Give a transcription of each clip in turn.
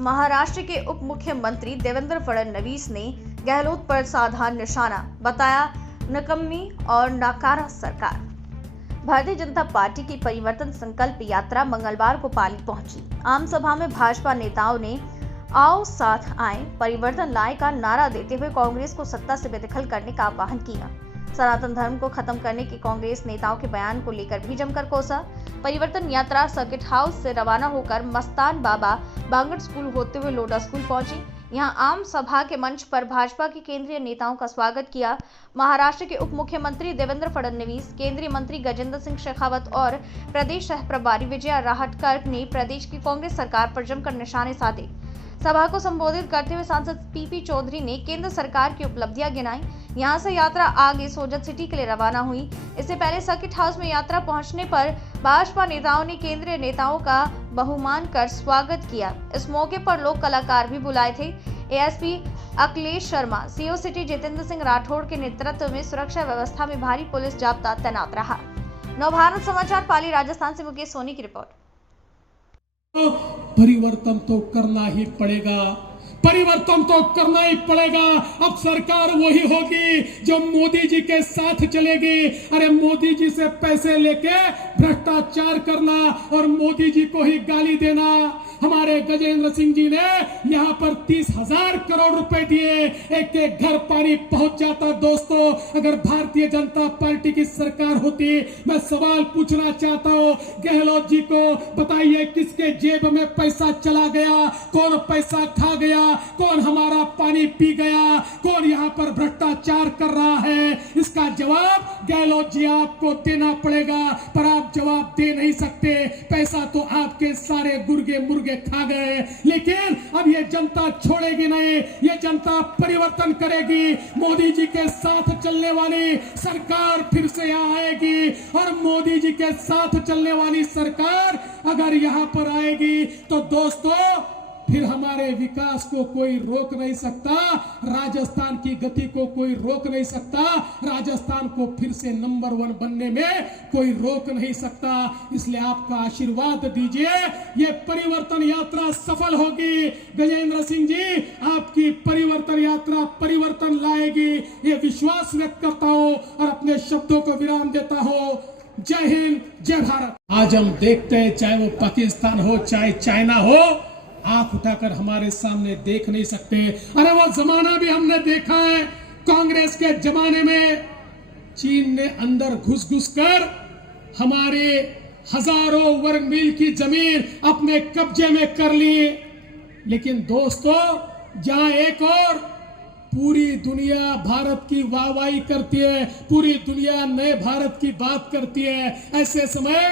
महाराष्ट्र के उप मुख्यमंत्री देवेंद्र फडणवीस ने गहलोत पर साधा निशाना, बताया निकम्मी और नाकारा सरकार। भारतीय जनता पार्टी की परिवर्तन संकल्प यात्रा मंगलवार को पाली पहुंची। आम सभा में भाजपा नेताओं ने आओ साथ आए, परिवर्तन लाए का नारा देते हुए कांग्रेस को सत्ता से बेदखल करने का आह्वान किया। सनातन धर्म को खत्म करने के कांग्रेस नेताओं के बयान को लेकर भी जमकर कोसा। परिवर्तन यात्रा सर्किट हाउस से रवाना होकर मस्तान बाबा बांगड़ स्कूल होते हुए लोडा स्कूल पहुंची। यहां आम सभा के मंच पर भाजपा के केंद्रीय नेताओं का स्वागत किया। महाराष्ट्र के उप मुख्यमंत्री देवेंद्र फडणवीस, केंद्रीय मंत्री गजेंद्र सिंह शेखावत और प्रदेश सह प्रभारी विजया राहटकर ने प्रदेश की कांग्रेस सरकार पर जमकर निशाने साधे। सभा को संबोधित करते हुए सांसद पीपी चौधरी ने केंद्र सरकार की उपलब्धियां गिनाई। यहां से यात्रा आगे सोजत सिटी के लिए रवाना हुई। इससे पहले सर्किट हाउस में यात्रा पहुंचने पर भाजपा नेताओं ने केंद्रीय नेताओं का बहुमान कर स्वागत किया। इस मौके पर लोक कलाकार भी बुलाए थे। ASP Akhilesh Sharma, CO city Jitendra Singh Rathore के नेतृत्व में सुरक्षा व्यवस्था में भारी पुलिस जाब्ता तैनात रहा। नवभारत समाचार पाली राजस्थान से मुकेश सोनी की रिपोर्ट। परिवर्तन तो करना ही पड़ेगा, परिवर्तन तो करना ही पड़ेगा। अब सरकार वही होगी जो मोदी जी के साथ चलेगी। अरे मोदी जी से पैसे लेके भ्रष्टाचार करना और मोदी जी को ही गाली देना। हमारे गजेंद्र सिंह जी ने यहाँ पर 30,000 करोड़ रुपए दिए, एक एक घर पानी पहुंच जाता। दोस्तों, अगर भारतीय जनता पार्टी की सरकार होती, मैं सवाल पूछना चाहता हूँ गहलोत जी को, बताइए किसके जेब में पैसा चला गया, कौन पैसा खा गया, कौन हमारा पानी पी गया, कौन यहाँ पर भ्रष्टाचार कर रहा है? इसका जवाब गहलोत जी आपको देना पड़ेगा, पर आप जवाब दे नहीं सकते। पैसा तो आपके सारे गुर्गे मुर्गे खा गए, लेकिन अब ये जनता छोड़ेगी नहीं, ये जनता परिवर्तन करेगी। मोदी जी के साथ चलने वाली सरकार फिर से यहाँ आएगी और मोदी जी के साथ चलने वाली सरकार अगर यहाँ पर आएगी तो दोस्तों फिर हमारे विकास को कोई रोक नहीं सकता, राजस्थान की गति को कोई रोक नहीं सकता, राजस्थान को फिर से नंबर 1 बनने में कोई रोक नहीं सकता। इसलिए आपका आशीर्वाद दीजिए, ये परिवर्तन यात्रा सफल होगी। गजेंद्र सिंह जी, आपकी परिवर्तन यात्रा परिवर्तन लाएगी, ये विश्वास व्यक्त करता हूं और अपने शब्दों को विराम देता हूं। जय हिंद, जय भारत। आज हम देखते हैं, चाहे वो पाकिस्तान हो चाहे चाइना हो, आंख उठाकर हमारे सामने देख नहीं सकते। अरे वो जमाना भी हमने देखा है, कांग्रेस के जमाने में चीन ने अंदर घुस घुस कर हमारे हजारों वर्ग मील की जमीन अपने कब्जे में कर ली। लेकिन दोस्तों, जहां एक और पूरी दुनिया भारत की वाहवाही करती है, पूरी दुनिया नए भारत की बात करती है, ऐसे समय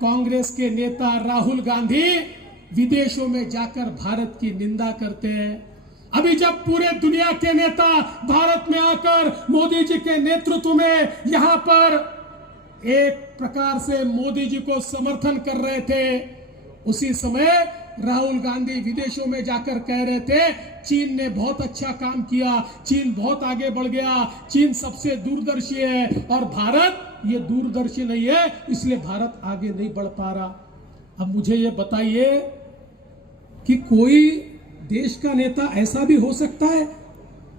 कांग्रेस के नेता राहुल गांधी विदेशों में जाकर भारत की निंदा करते हैं। अभी जब पूरे दुनिया के नेता भारत में आकर मोदी जी के नेतृत्व में यहां पर एक प्रकार से मोदी जी को समर्थन कर रहे थे, उसी समय राहुल गांधी विदेशों में जाकर कह रहे थे चीन ने बहुत अच्छा काम किया, चीन बहुत आगे बढ़ गया, चीन सबसे दूरदर्शी है और भारत ये दूरदर्शी नहीं है, इसलिए भारत आगे नहीं बढ़ पा रहा। अब मुझे ये बताइए कि कोई देश का नेता ऐसा भी हो सकता है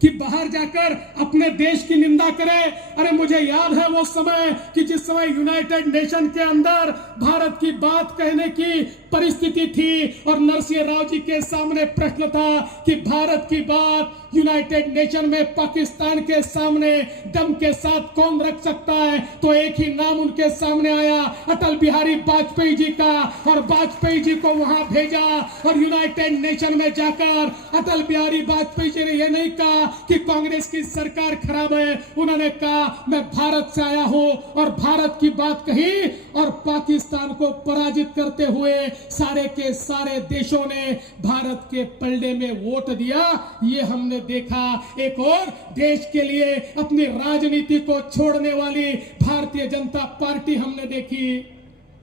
कि बाहर जाकर अपने देश की निंदा करे? अरे मुझे याद है वो समय कि जिस समय यूनाइटेड नेशन के अंदर भारत की बात कहने की परिस्थिति थी और नरसिंह राव जी के सामने प्रश्न था कि भारत की बात यूनाइटेड नेशन में पाकिस्तान के सामने दम के साथ कौन रख सकता है, तो एक ही नाम उनके सामने आया, अटल बिहारी वाजपेयी जी का, और वाजपेयी जी को वहां भेजा और यूनाइटेड नेशन में जाकर अटल बिहारी वाजपेयी जी ने यह नहीं कहा कि कांग्रेस की सरकार खराब है, उन्होंने कहा मैं भारत से आया हूं और भारत की बात कही और पाकिस्तान को पराजित करते हुए सारे के सारे देशों ने भारत के पलड़े में वोट दिया। ये हमने देखा। एक और देश के लिए अपनी राजनीति को छोड़ने वाली भारतीय जनता पार्टी हमने देखी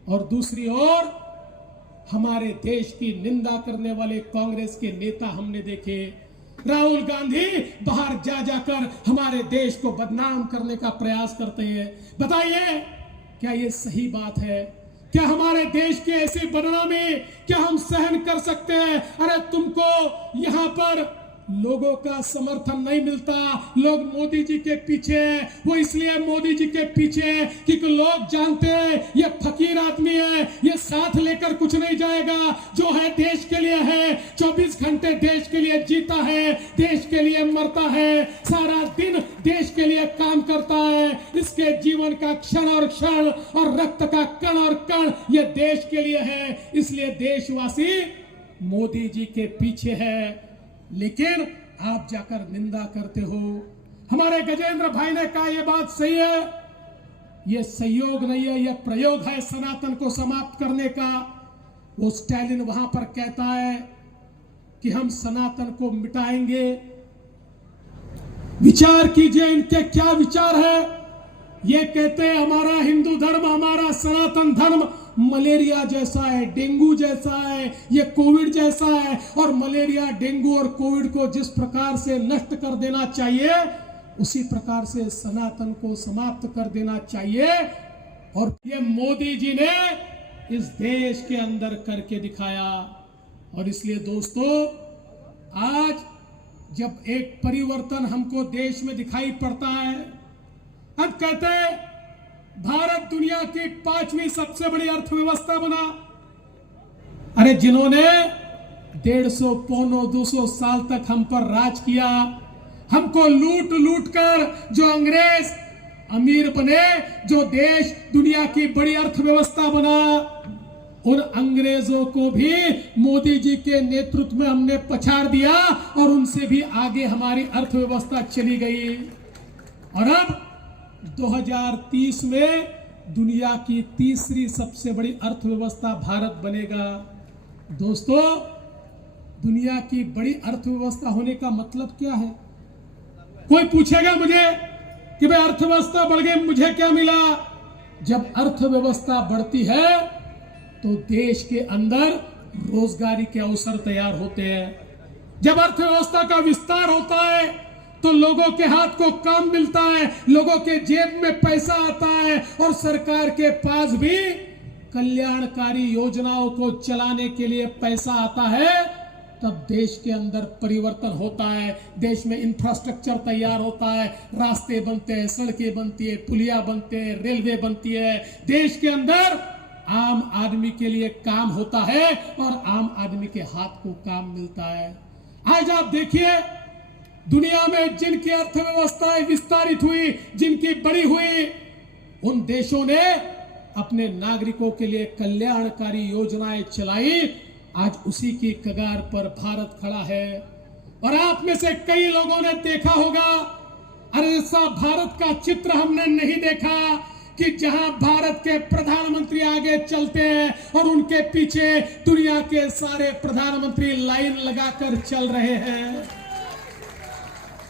और दूसरी ओर हमारे देश की निंदा करने वाले कांग्रेस के नेता हमने देखे। राहुल गांधी बाहर जा जाकर हमारे देश को बदनाम करने का प्रयास करते हैं। बताइए क्या ये सही बात है? क्या हमारे देश की ऐसी बदनामी क्या हम सहन कर सकते हैं? अरे तुमको यहाँ पर लोगों का समर्थन नहीं मिलता, लोग मोदी जी के पीछे हैं। वो इसलिए मोदी जी के पीछे है क्योंकि लोग जानते हैं ये फकीर आदमी है, ये साथ लेकर कुछ नहीं जाएगा। जो है देश के लिए है, 24 घंटे देश के लिए जीता है, देश के लिए मरता है, सारा दिन देश के लिए काम करता है। इसके जीवन का क्षण और क्षण और रक्त का कण और कण ये देश के लिए है। इसलिए देशवासी मोदी जी के पीछे है। लेकिन आप जाकर निंदा करते हो। हमारे गजेंद्र भाई ने कहा यह बात सही है, यह संयोग नहीं है, यह प्रयोग है सनातन को समाप्त करने का। वो स्टालिन वहां पर कहता है कि हम सनातन को मिटाएंगे। विचार कीजिए इनके क्या विचार है। ये कहते हैं हमारा हिंदू धर्म, हमारा सनातन धर्म मलेरिया जैसा है, डेंगू जैसा है, ये कोविड जैसा है। और मलेरिया, डेंगू और कोविड को जिस प्रकार से नष्ट कर देना चाहिए उसी प्रकार से सनातन को समाप्त कर देना चाहिए। और ये मोदी जी ने इस देश के अंदर करके दिखाया। और इसलिए दोस्तों, आज जब एक परिवर्तन हमको देश में दिखाई पड़ता है, अब कहते हैं भारत दुनिया की 5वीं सबसे बड़ी अर्थव्यवस्था बना। अरे जिन्होंने 150, पौने 200 साल तक हम पर राज किया, हमको लूट लूट कर जो अंग्रेज अमीर बने, जो देश दुनिया की बड़ी अर्थव्यवस्था बना, उन अंग्रेजों को भी मोदी जी के नेतृत्व में हमने पछाड़ दिया और उनसे भी आगे हमारी अर्थव्यवस्था चली गई। और अब 2030 में दुनिया की तीसरी सबसे बड़ी अर्थव्यवस्था भारत बनेगा। दोस्तों, दुनिया की बड़ी अर्थव्यवस्था होने का मतलब क्या है? कोई पूछेगा मुझे कि भाई अर्थव्यवस्था बढ़ गई, मुझे क्या मिला? जब अर्थव्यवस्था बढ़ती है तो देश के अंदर रोजगारी के अवसर तैयार होते हैं। जब अर्थव्यवस्था का विस्तार होता है तो लोगों के हाथ को काम मिलता है, लोगों के जेब में पैसा आता है और सरकार के पास भी कल्याणकारी योजनाओं को चलाने के लिए पैसा आता है। तब देश के अंदर परिवर्तन होता है, देश में इंफ्रास्ट्रक्चर तैयार होता है, रास्ते बनते हैं, सड़कें बनती है, पुलिया बनते हैं, रेलवे बनती है। देश के अंदर आम आदमी के लिए काम होता है और आम आदमी के हाथ को काम मिलता है। आज आप देखिए, दुनिया में जिनकी अर्थव्यवस्थाएं विस्तारित हुई, जिनकी बड़ी हुई, उन देशों ने अपने नागरिकों के लिए कल्याणकारी योजनाएं चलाई। आज उसी की कगार पर भारत खड़ा है। और आप में से कई लोगों ने देखा होगा, अरे ऐसा भारत का चित्र हमने नहीं देखा कि जहां भारत के प्रधानमंत्री आगे चलते हैं और उनके पीछे दुनिया के सारे प्रधानमंत्री लाइन लगाकर चल रहे हैं।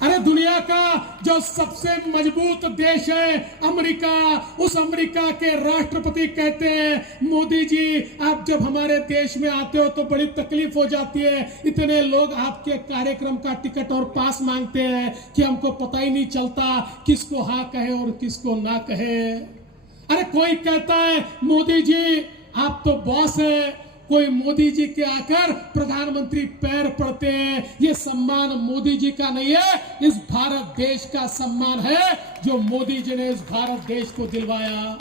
अरे दुनिया का जो सबसे मजबूत देश है अमेरिका, उस अमेरिका के राष्ट्रपति कहते हैं, मोदी जी आप जब हमारे देश में आते हो तो बड़ी तकलीफ हो जाती है, इतने लोग आपके कार्यक्रम का टिकट और पास मांगते हैं कि हमको पता ही नहीं चलता किसको हाँ कहे और किसको ना कहे। अरे कोई कहता है मोदी जी आप तो बॉस है, कोई मोदी जी के आकर प्रधानमंत्री पैर पड़ते हैं। ये सम्मान मोदी जी का नहीं है, इस भारत देश का सम्मान है जो मोदी जी ने इस भारत देश को दिलवाया।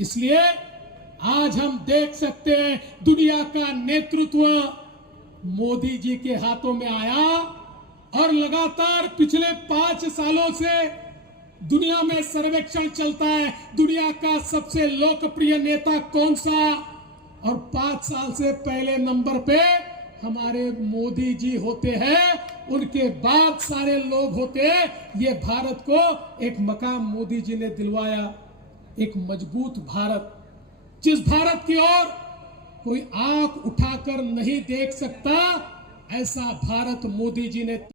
इसलिए आज हम देख सकते हैं दुनिया का नेतृत्व मोदी जी के हाथों में आया और लगातार पिछले 5 सालों से दुनिया में सर्वेक्षण चलता है दुनिया का सबसे लोकप्रिय नेता कौन सा, और 5 साल से पहले नंबर पे हमारे मोदी जी होते हैं, उनके बाद सारे लोग होते हैं। ये भारत को एक मकाम मोदी जी ने दिलवाया, एक मजबूत भारत, जिस भारत की ओर कोई आंख उठाकर नहीं देख सकता, ऐसा भारत मोदी जी ने